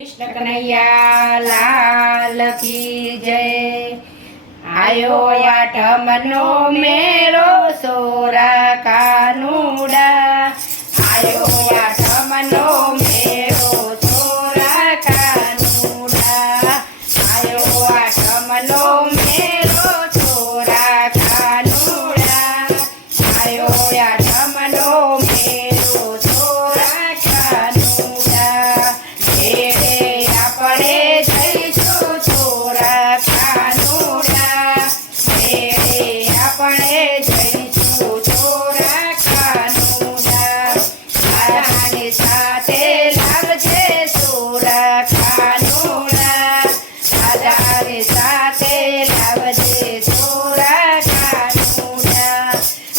कृष्ण कन्हैया लाल की जय। आयो आठमनो मेरो सोरा कानूड़ा। आयो आठमनो मेरो सोरा कानूड़ा। आयो आठमनो मेरो सोरा कानूड़ा। आयो आठमनो मेरो सोरा कानूड़ा। આપણે જઈશું સોરા કાનુડા। આપણે જઈશું સોરા કાનુડા। તારાની સાથે લાવજે સોરા કાનુડા। તારાની સાથે લાવજે સોરા કાનુડા।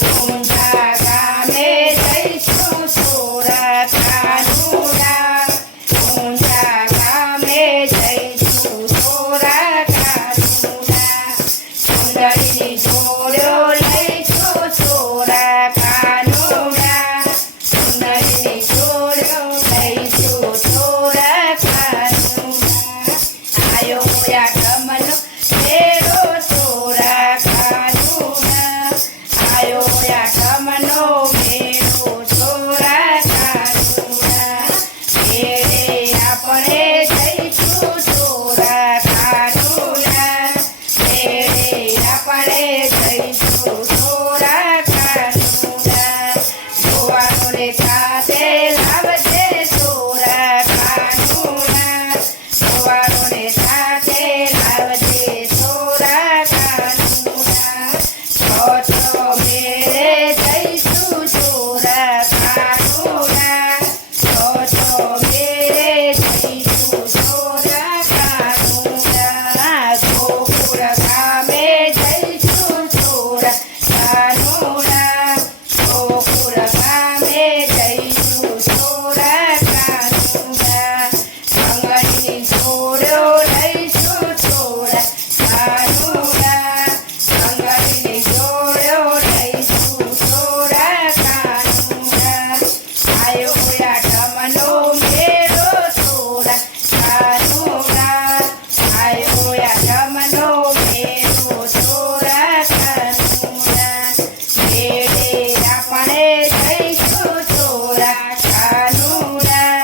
ઊંઝા ગામે જઈશું સોરા કાનુડા। ઊંઝા ગામે જઈશું સોરા કાનુડા। સુંદરીની જોડો લઈશું સોરા કાનુડા। સુંદરીની જોડો લઈશું સોરા કાનુડા। આયો આઠમનો મેરો સોરા કાનુડા। આયો આઠમનો મેરો સોરા કાનુડા। આપણે જઈશું સોરા કાનુડા। આપણે જઈશું સોરા કાનુડા। જોવાનોને સાથે લાવજે સોરા કાનુડા। જોવાનોને સાથે લાવજે સોરા કાનુડા। છો મેરે જઈશું સોરા કાનુડા। છો મેરે જઈશું સોરા કાનુડા। ગોકુળ ગામે જઈશું સોરા કાનુડા। ગોકુળ ગામે જઈશું સોરા કાનુડા। સંગડીની જોડો લઈશું સોરા કાનુડા। સંગડીની જોડો લઈશું સોરા કાનુડા। આયો આઠમનો મેરો સોરા કાનુડા। આયો આઠમનો મેરો સોરા કાનુડા। આપણે જઈશું સોરા કાનુડા।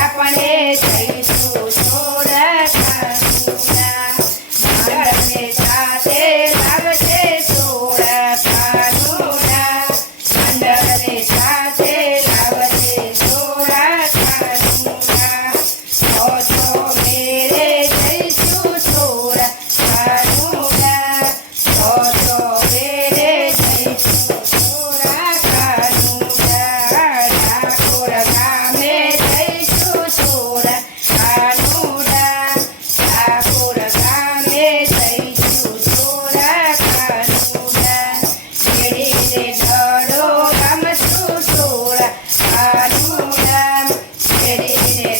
આપણે જઈશું સોરા કાનુડા। મંડળને સાથે લાવજે સોરા કાનુડા। મંડળને સાથે લાવજે સોરા કાનુડા। છો મેરે જઈશું સોરા કાનુડા। છો મેરે જઈશું સોરા કાનુડા। ઠાકોર ગામે જઈશું સોરા કાનુડા। ઠાકોર ગામે જઈશું સોરા કાનુડા। શેરીને દડો ગામશું સોરા કાનુડા। શેરીને